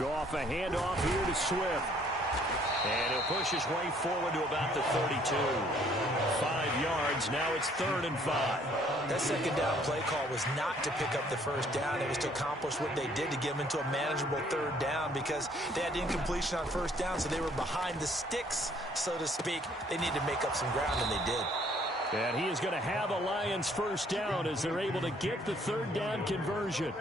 Goff, a handoff here to Swift. And he'll push his way forward to about the 32. 5 yards. Now it's 3rd and 5. That second down play call was not to pick up the first down. It was to accomplish what they did to get them into a manageable 3rd down because they had incompletion on first down, so they were behind the sticks, so to speak. They needed to make up some ground, and they did. And he is going to have a Lions first down as they're able to get the 3rd down conversion.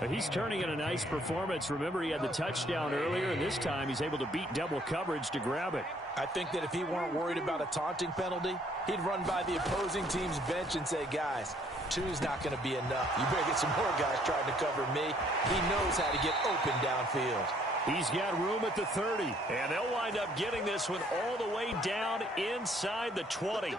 But he's turning in a nice performance. Remember, he had the touchdown earlier, and this time he's able to beat double coverage to grab it. I think that if he weren't worried about a taunting penalty, he'd run by the opposing team's bench and say, guys, 2's not going to be enough. You better get some more guys trying to cover me. He knows how to get open downfield. He's got room at the 30, and they'll wind up getting this one all the way down inside the 20.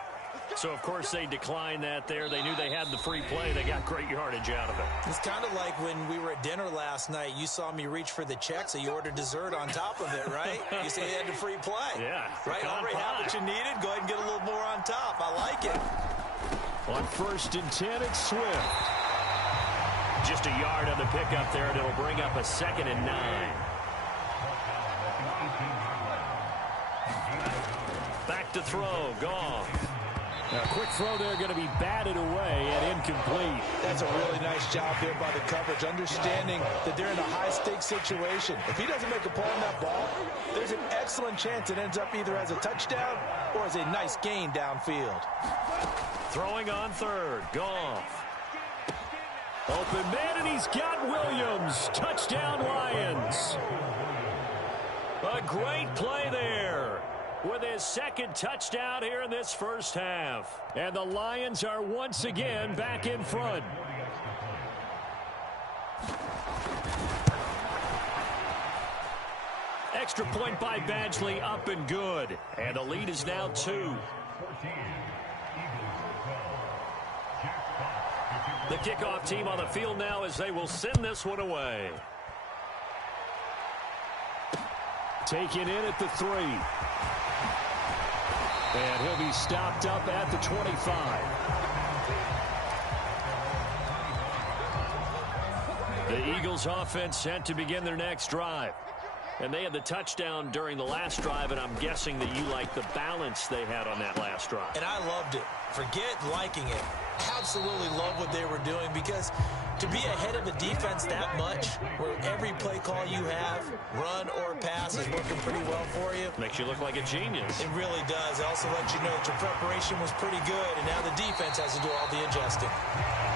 So, of course, they declined that there. They knew they had the free play. They got great yardage out of it. It's kind of like when we were at dinner last night. You saw me reach for the check, so you ordered dessert on top of it, right? You say you had the free play. Yeah. Right? Already had what you needed. Go ahead and get a little more on top. I like it. On 1st and 10, it's Swift. Just a yard on the pickup there, and it'll bring up a 2nd and 9. Back to throw. Goff. A quick throw there, going to be batted away and incomplete. That's a really nice job there by the coverage, understanding that they're in a high-stakes situation. If he doesn't make a play on that ball, there's an excellent chance it ends up either as a touchdown or as a nice gain downfield. Throwing on 3rd, Goff. Open man, and he's got Williams. Touchdown, Lions. A great play there with his 2nd touchdown here in this first half. And the Lions are once again back in front. Extra point by Badgley, up and good. And the lead is now 2. The kickoff team on the field now as they will send this one away. Taken in at the 3. And he'll be stopped up at the 25. The Eagles offense set to begin their next drive. And they had the touchdown during the last drive, and I'm guessing that you like the balance they had on that last drive. And I loved it. Forget liking it. Absolutely love what they were doing, because to be ahead of a defense that much, where every play call you have, run or pass, is working pretty well for you. Makes you look like a genius. It really does. It also lets you know that your preparation was pretty good, and now the defense has to do all the adjusting.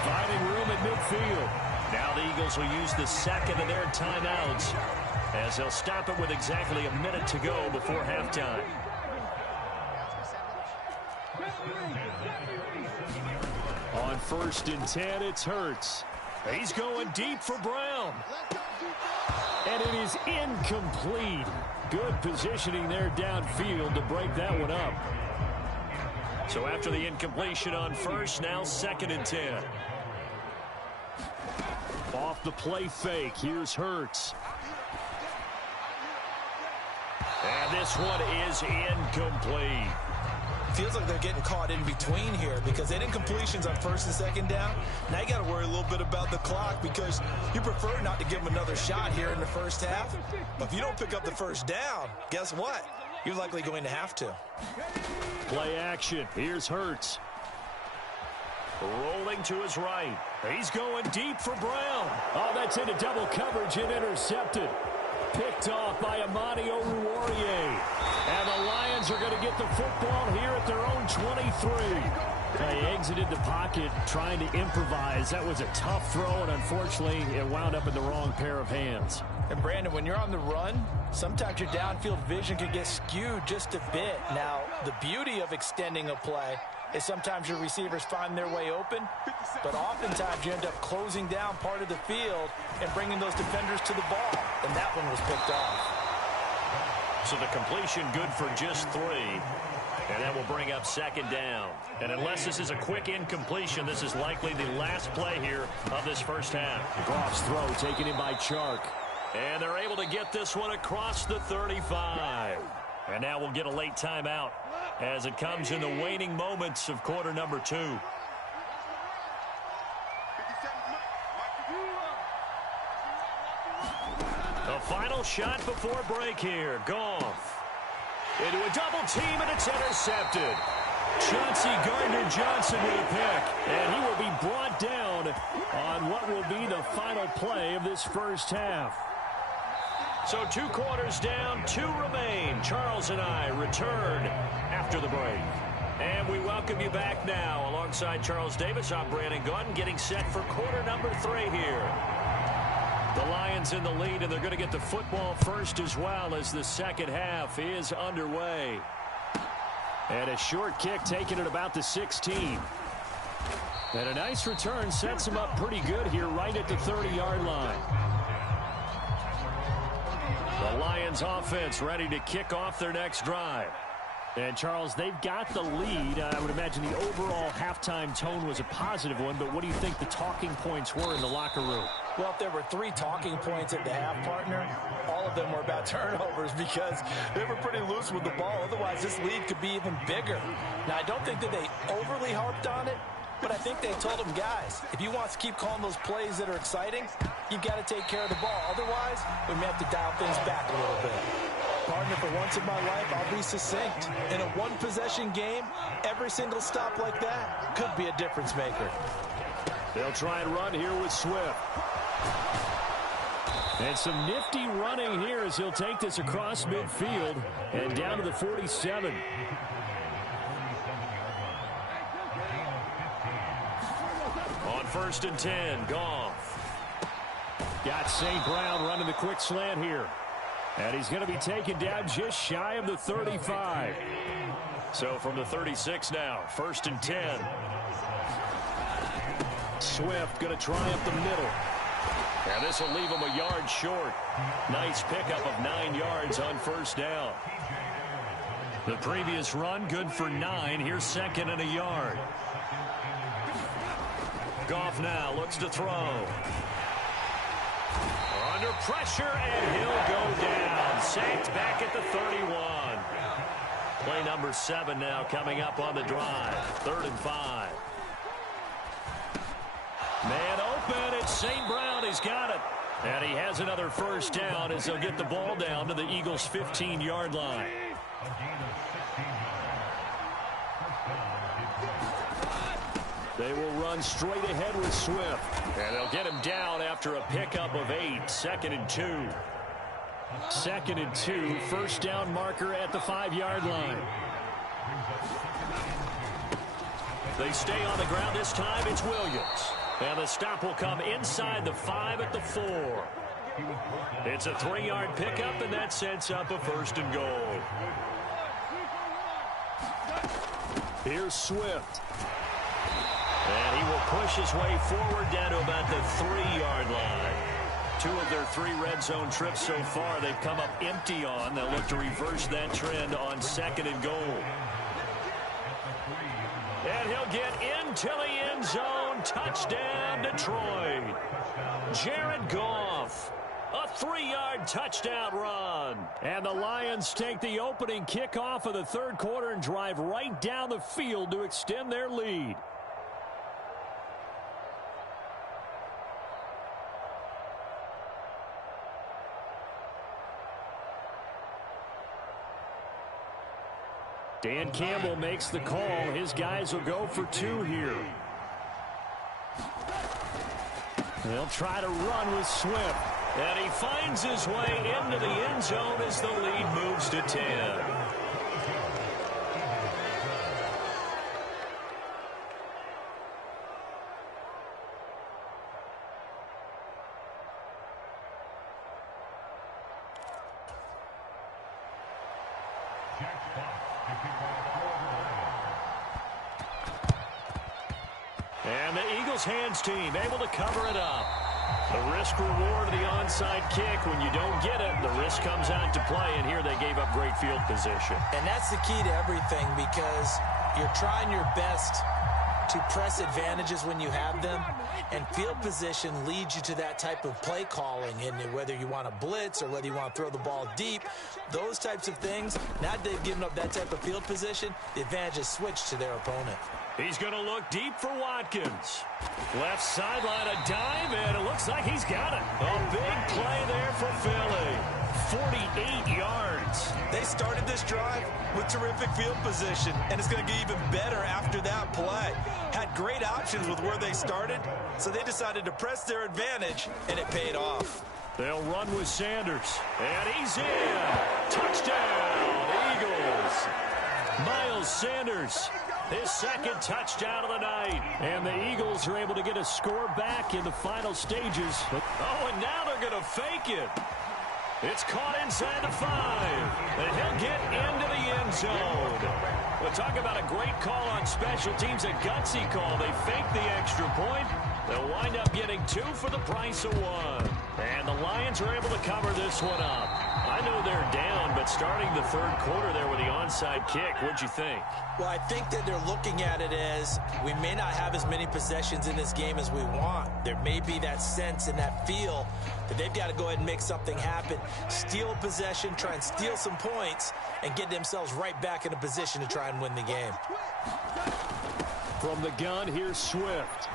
Finding room at midfield. Now the Eagles will use the 2nd of their timeouts, as they'll stop it with exactly a minute to go before halftime. On 1st and 10, it's Hurts. He's going deep for Brown. And it is incomplete. Good positioning there downfield to break that one up. So after the incompletion on 1st, now 2nd and 10. Off the play fake, here's Hurts. And this one is incomplete. Feels like they're getting caught in between here, because they had incompletions on 1st and 2nd down. Now you got to worry a little bit about the clock, because you prefer not to give them another shot here in the first half. But if you don't pick up the first down, guess what? You're likely going to have to. Play action. Here's Hurts. Rolling to his right. He's going deep for Brown. Oh, that's into double coverage and intercepted. Picked off by Amani Oruwariye. And the Lions are going to get the football here at their own 23. They exited the pocket trying to improvise. That was a tough throw, and unfortunately, it wound up in the wrong pair of hands. And Brandon, when you're on the run, sometimes your downfield vision can get skewed just a bit. Now, the beauty of extending a play is sometimes your receivers find their way open, but oftentimes you end up closing down part of the field and bringing those defenders to the ball, and that one was picked off. So the completion good for just 3, and that will bring up 2nd down. And unless this is a quick incompletion, this is likely the last play here of this first half. Goff's throw taken in by Chark. And they're able to get this one across the 35. And now we'll get a late timeout as it comes in the waning moments of quarter number 2. The final shot before break here. Goff into a double team, and it's intercepted. Chauncey Gardner-Johnson with a pick, and he will be brought down on what will be the final play of this first half. So 2 quarters down, 2 remain. Charles and I return after the break. And we welcome you back now. Alongside Charles Davis, I'm Brandon Gaudin, getting set for quarter number 3 here. The Lions in the lead, and they're going to get the football first as well as the second half is underway. And a short kick taken at about the 16. And a nice return sets him up pretty good here right at the 30-yard line. The Lions offense ready to kick off their next drive. And, Charles, they've got the lead. I would imagine the overall halftime tone was a positive one, but what do you think the talking points were in the locker room? Well, if there were 3 talking points at the half, partner, all of them were about turnovers because they were pretty loose with the ball. Otherwise, this lead could be even bigger. Now, I don't think that they overly harped on it, but I think they told them, guys, if you want to keep calling those plays that are exciting, you've got to take care of the ball. Otherwise, we may have to dial things back a little bit. Partner, for once in my life, I'll be succinct. In a one-possession game, every single stop like that could be a difference maker. They'll try and run here with Swift. And some nifty running here as he'll take this across midfield and down to the 47. On 1st and 10, Goff. Got St. Brown running the quick slant here. And he's going to be taken down just shy of the 35. So from the 36 now, 1st and 10. Swift going to try up the middle. And this will leave him a yard short. Nice pickup of 9 yards on 1st down. The previous run good for 9. Here's 2nd and a yard. Goff now looks to throw. Under pressure, and he'll go down. Sacked back at the 31. Play number 7 now coming up on the drive. 3rd and 5. Man open, it's St. Brown. He's got it. And he has another 1st down as he'll get the ball down to the Eagles' 15-yard line. They will run straight ahead with Swift. And they'll get him down after a pickup of 8. 2nd and 2. 2nd and 2. 1st down marker at the 5-yard line. They stay on the ground this time. It's Williams. And the stop will come inside the 5 at the 4. It's a 3-yard pickup, and that sets up a 1st and goal. Here's Swift. And he will push his way forward down to about the 3-yard line. 2 of their 3 red zone trips so far they've come up empty on. They'll look to reverse that trend on 2nd and goal. And he'll get into the end zone. Touchdown, Detroit. Jared Goff. A 3-yard touchdown run. And the Lions take the opening kickoff of the 3rd quarter and drive right down the field to extend their lead. Dan Campbell makes the call. His guys will go for 2 here. They'll try to run with Swift. And he finds his way into the end zone as the lead moves to 10. And the Eagles hands team able to cover it up. The risk reward of the onside kick. When you don't get it, the risk comes out to play, and here they gave up great field position. And that's the key to everything, because you're trying your best to press advantages when you have them, and field position leads you to that type of play calling. And whether you want to blitz or whether you want to throw the ball deep, those types of things, now that they've given up that type of field position, the advantage is switched to their opponent. He's going to look deep for Watkins. Left sideline, a dime, and it looks like he's got it. A big play there for Philly. drive with terrific field position, and it's going to get even better after that play. Had great options with where they started, so they decided to press their advantage, and it paid off. They'll run with Sanders, and he's in. Touchdown, Eagles. Miles Sanders, his second touchdown of the night. And the Eagles are able to get a score back in the final stages. Oh, and now they're going to fake it. It's caught inside the 5, and he'll get into the end zone. We'll talk about a great call on special teams, a gutsy call. They fake the extra point. They'll wind up getting 2 for the price of 1. And the Lions are able to cover this one up. I know they're down, but starting the third quarter there with the onside kick, what'd you think? Well, I think that they're looking at it as we may not have as many possessions in this game as we want. There may be that sense and that feel that they've got to go ahead and make something happen, steal possession, try and steal some points, and get themselves right back in a position to try and win the game. From the gun, here's Swift.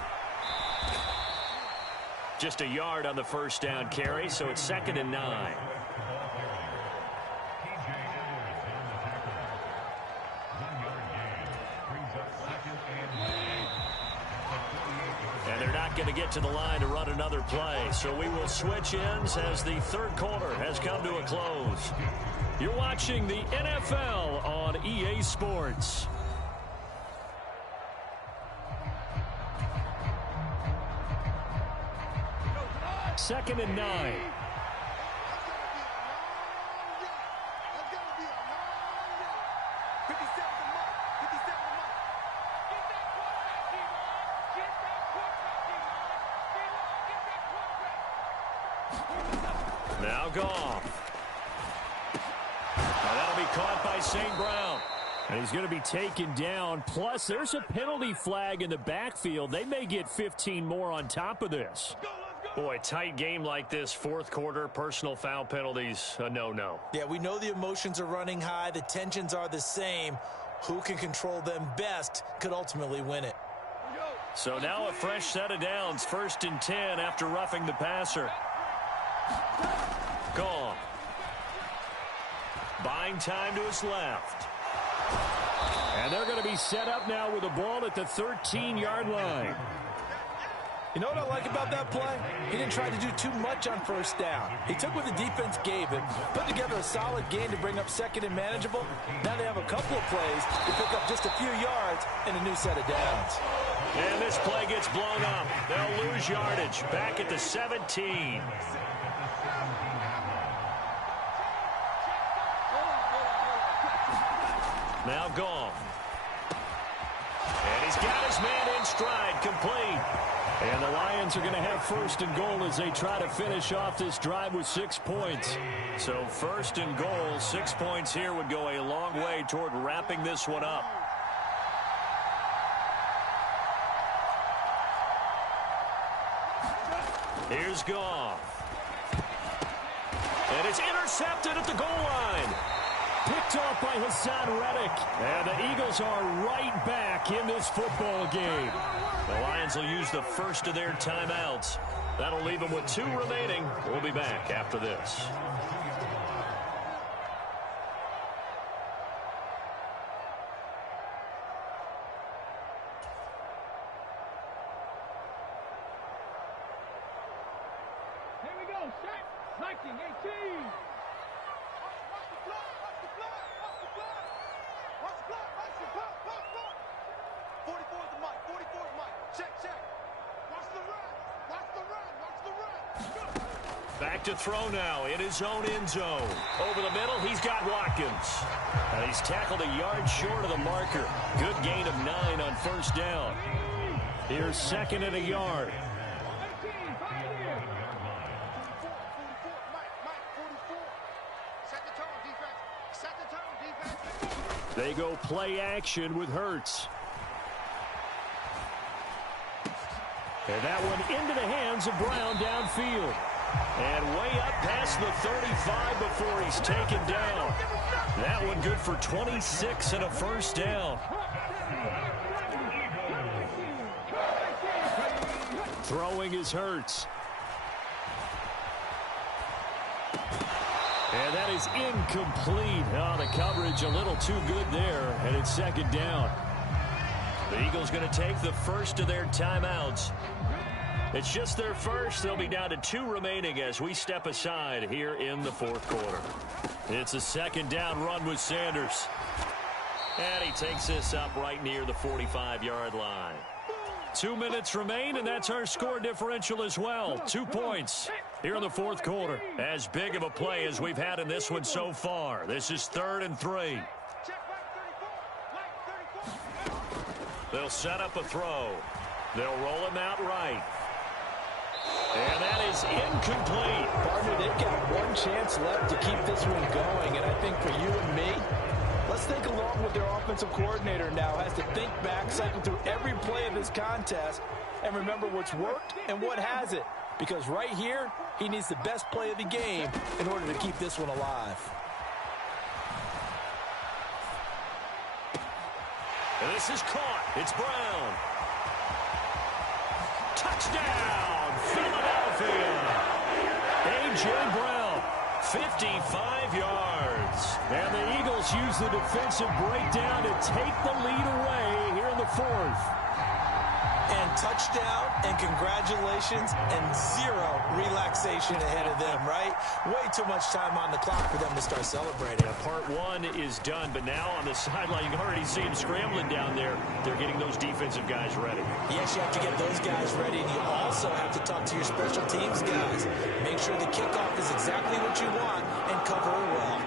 Just a yard on the first down carry, so it's 2nd and 9. And they're not going to get to the line to run another play, so we will switch ends as the third quarter has come to a close. You're watching the NFL on EA Sports. Second and 9. Now Goff. Now that'll be caught by St. Brown. And he's going to be taken down. Plus, there's a penalty flag in the backfield. They may get 15 more on top of this. Boy, tight game like this, fourth quarter, personal foul penalties, a no-no. Yeah, we know the emotions are running high. The tensions are the same. Who can control them best could ultimately win it. So now a fresh set of downs, 1st and 10 after roughing the passer. Gone. Buying time to his left. And they're going to be set up now with the ball at the 13-yard line. You know what I like about that play? He didn't try to do too much on first down. He took what the defense gave him, put together a solid game to bring up 2nd and manageable. Now they have a couple of plays to pick up just a few yards and a new set of downs. And this play gets blown up. They'll lose yardage back at the 17. Now gone. And he's got his man in stride, complete. And the Lions are going to have 1st and goal as they try to finish off this drive with 6 points. So 1st and goal, 6 points here would go a long way toward wrapping this one up. Here's Goff. And it's intercepted at the goal line. Picked off by Hassan Reddick. And the Eagles are right back in this football game. The Lions will use the first of their timeouts. That'll leave them with 2 remaining. We'll be back after this. Here we go. Set. Striking 18. 44 is the mic. 44 is mic. Check, check. Watch the run. Watch the run. Watch the run. Back to throw now in his own end zone. Over the middle, he's got Watkins. And he's tackled a yard short of the marker. Good gain of 9 on first down. Here's 2nd and a yard. 18. Fire here. 44. Mike, 44. Set the tone, defense. Set the tone, defense. They go play action with Hurts. And that one into the hands of Brown downfield. And way up past the 35 before he's taken down. That one good for 26 and a first down. Throwing is Hurts. And that is incomplete. Oh, the coverage a little too good there, and it's second down. The Eagles going to take the first of their timeouts. It's just their first. They'll be down to 2 remaining as we step aside here in the fourth quarter. It's a second down run with Sanders. And he takes this up right near the 45-yard line. 2 minutes remain, and that's our score differential as well. 2 points here in the fourth quarter. As big of a play as we've had in this one so far. This is 3rd and 3. They'll set up a throw. They'll roll him out right. And that is incomplete. Partner, they've got one chance left to keep this one going, and I think for you and me, let's think along with their offensive coordinator now. Has to think back, cycle through every play of this contest, and remember what's worked and what hasn't. Because right here, he needs the best play of the game in order to keep this one alive. And this is caught. It's Brown. Touchdown, Philadelphia. A.J. Brown, 55 yards. And the Eagles use the defensive breakdown to take the lead away here in the fourth. And touchdown, and congratulations, and 0 relaxation ahead of them, right? Way too much time on the clock for them to start celebrating. Part 1 is done, but now on the sideline, you can already see them scrambling down there. They're getting those defensive guys ready. Yes, you have to get those guys ready, and you also have to talk to your special teams guys. Make sure the kickoff is exactly what you want and cover it well.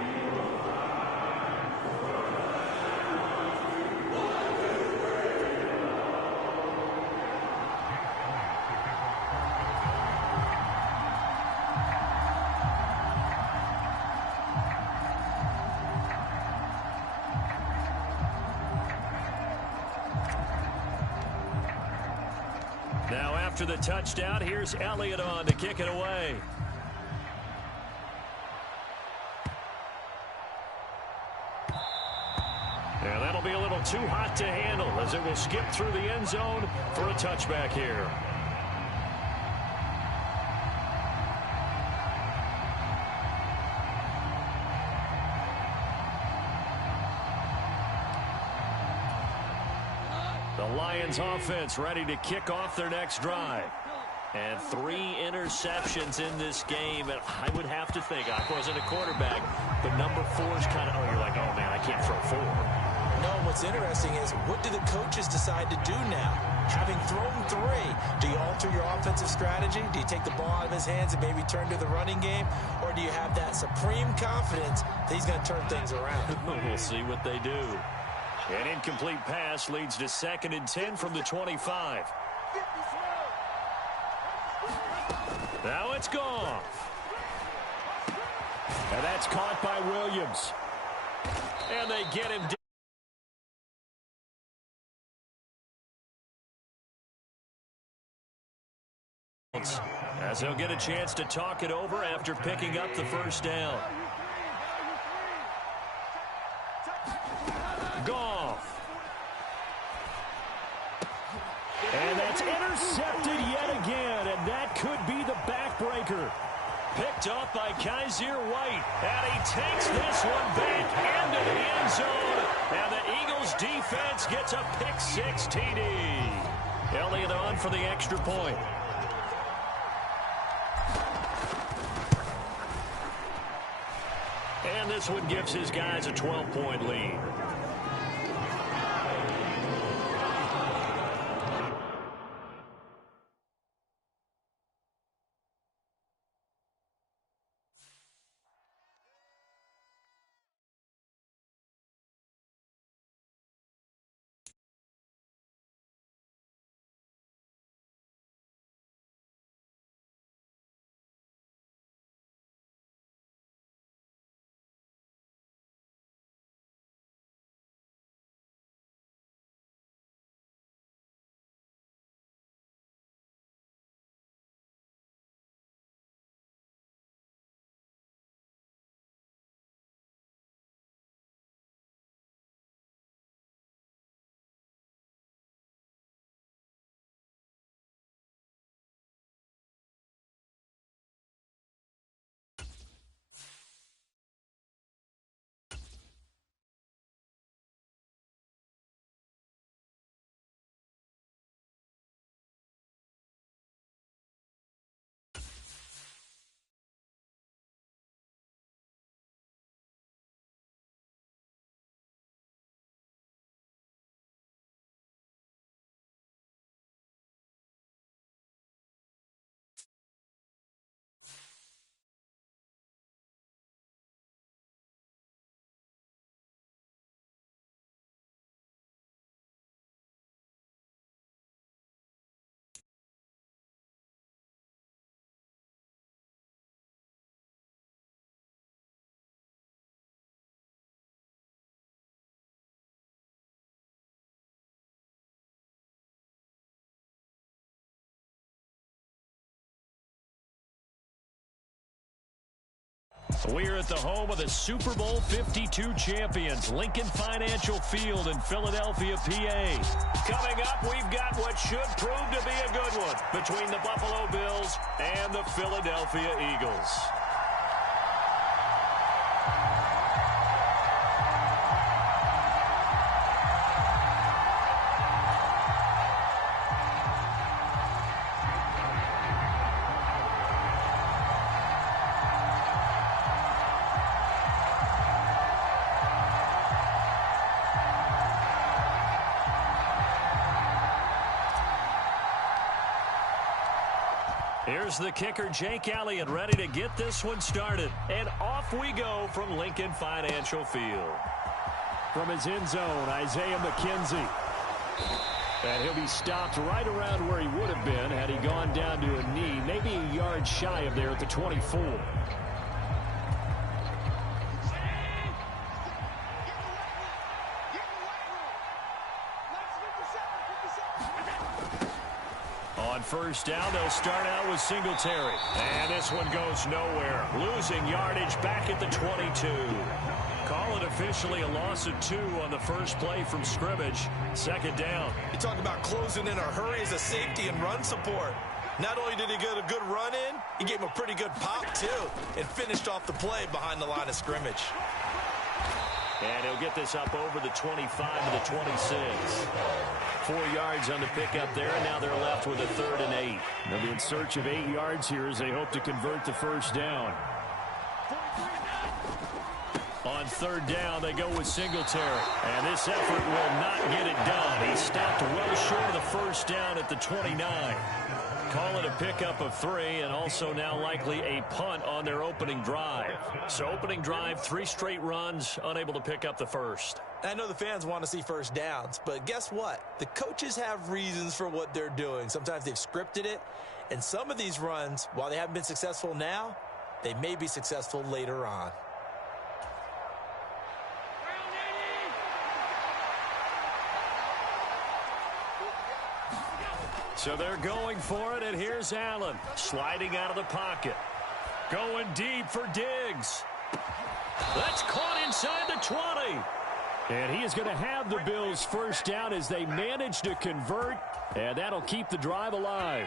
Now after the touchdown, here's Elliott on to kick it away. And that'll be a little too hot to handle as it will skip through the end zone for a touchback here. The Lions offense ready to kick off their next drive. And 3 interceptions in this game. And I would have to think, I wasn't a quarterback, but number 4 is kind of, oh, you're like, oh, man, I can't throw 4. No, what's interesting is what do the coaches decide to do now? Having thrown 3, do you alter your offensive strategy? Do you take the ball out of his hands and maybe turn to the running game? Or do you have that supreme confidence that he's going to turn things around? We'll see what they do. An incomplete pass leads to 2nd and 10 from the 25. Now it's gone. And that's caught by Williams. And they get him down. As he'll get a chance to talk it over after picking up the first down. Goff. And that's intercepted yet again, and that could be the backbreaker. Picked off by Kaiser White, and he takes this one back into the end zone, and the Eagles defense gets a pick-6 TD. Elliott on for the extra point. And this one gives his guys a 12-point lead. We're at the home of the Super Bowl 52 champions, Lincoln Financial Field in Philadelphia, PA. Coming up, we've got what should prove to be a good one between the Buffalo Bills and the Philadelphia Eagles. Here's the kicker, Jake Elliott, ready to get this one started. And off we go from Lincoln Financial Field. From his end zone, Isaiah McKenzie. And he'll be stopped right around where he would have been had he gone down to a knee, maybe a yard shy of there at the 24. On first down, they'll start out with Singletary. And this one goes nowhere. Losing yardage back at the 22. Call it officially a loss of 2 on the first play from scrimmage. Second down. You talk about closing in a hurry as a safety and run support. Not only did he get a good run in, he gave him a pretty good pop, too, and finished off the play behind the line of scrimmage. And he'll get this up over the 25 to the 26. 4 yards on the pickup there, and now they're left with a 3rd and 8. They'll be in search of 8 yards here as they hope to convert the first down. On 3rd down, they go with Singletary. And this effort will not get it done. He stopped well short of the first down at the 29. Call it a pickup of 3, and also now likely a punt on their opening drive. So opening drive, 3 straight runs, unable to pick up the first. I know the fans want to see first downs, but guess what? The coaches have reasons for what they're doing. Sometimes they've scripted it, and some of these runs, while they haven't been successful now, they may be successful later on. So they're going for it, and here's Allen sliding out of the pocket. Going deep for Diggs. That's caught inside the 20. And he is going to have the Bills first down as they manage to convert, and that'll keep the drive alive.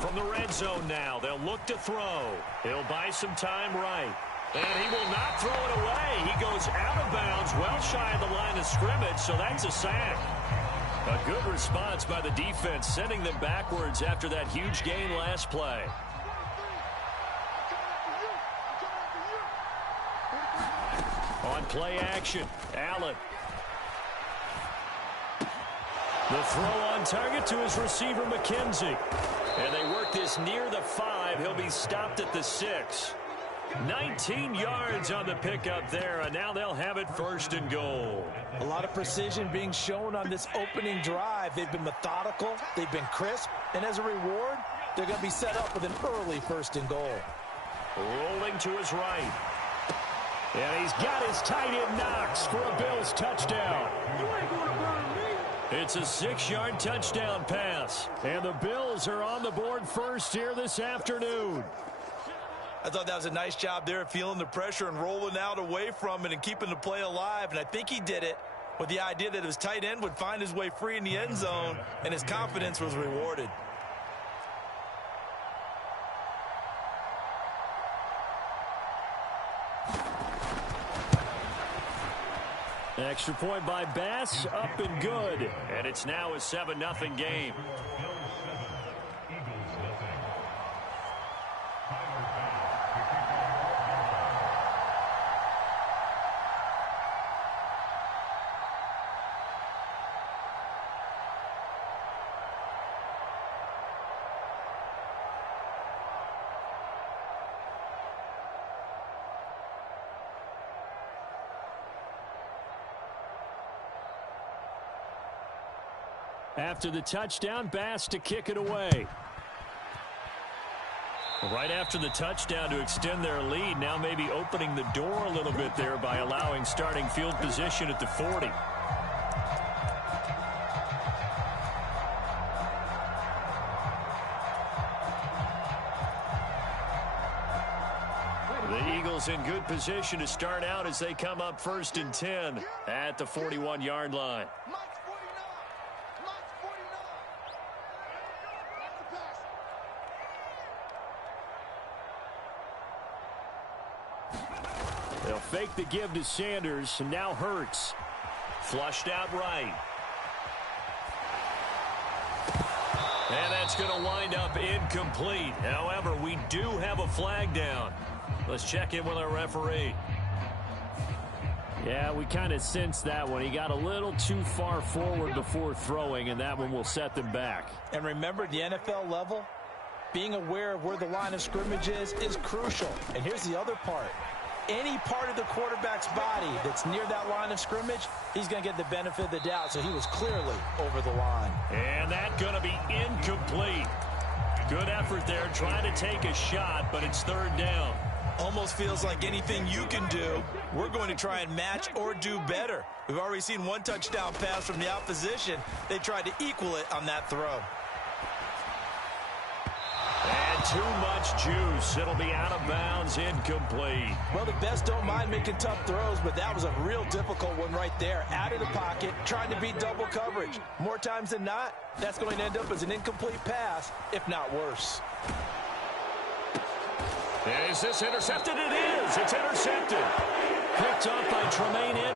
From the red zone now, they'll look to throw. He'll buy some time right. And he will not throw it away. He goes out of bounds, well shy of the line of scrimmage, so that's a sack. A good response by the defense, sending them backwards after that huge gain last play. On play action, Allen. The throw on target to his receiver, McKenzie. And they work this near the 5. He'll be stopped at the 6. 19 yards on the pickup there, and now they'll have it 1st and goal. A lot of precision being shown on this opening drive. They've been methodical, they've been crisp, and as a reward, they're going to be set up with an early 1st and goal. Rolling to his right. And he's got his tight end Knox for a Bills touchdown. You ain't gonna burn me. It's a 6-yard touchdown pass. And the Bills are on the board first here this afternoon. I thought that was a nice job there, feeling the pressure and rolling out away from it and keeping the play alive. And I think he did it with the idea that his tight end would find his way free in the end zone, and his confidence was rewarded. Extra point by Bass, up and good. And it's now a 7-0 game. After the touchdown, Bass to kick it away. Right after the touchdown to extend their lead, now maybe opening the door a little bit there by allowing starting field position at the 40. The Eagles in good position to start out as they come up 1st and 10 at the 41-yard line. Mike's 49. Mike's 49. That's the pass. They'll fake the give to Sanders, and now Hurts. Flushed out right. And that's going to wind up incomplete. However, we do have a flag down. Let's check in with our referee. Yeah, we kind of sensed that one. He got a little too far forward before throwing, and that one will set them back. And remember, the NFL level, being aware of where the line of scrimmage is crucial. And here's the other part. Any part of the quarterback's body that's near that line of scrimmage, he's going to get the benefit of the doubt. So he was clearly over the line. And that's going to be incomplete. Good effort there, trying to take a shot, but it's 3rd down. Almost feels like anything you can do, we're going to try and match or do better. We've already seen one touchdown pass from the opposition. They tried to equal it on that throw. And too much juice. It'll be out of bounds, incomplete. Well, the best don't mind making tough throws, but that was a real difficult one right there. Out of the pocket, trying to beat double coverage. More times than not, that's going to end up as an incomplete pass, if not worse. Is this intercepted? It is. It's intercepted. Picked up by Tremaine.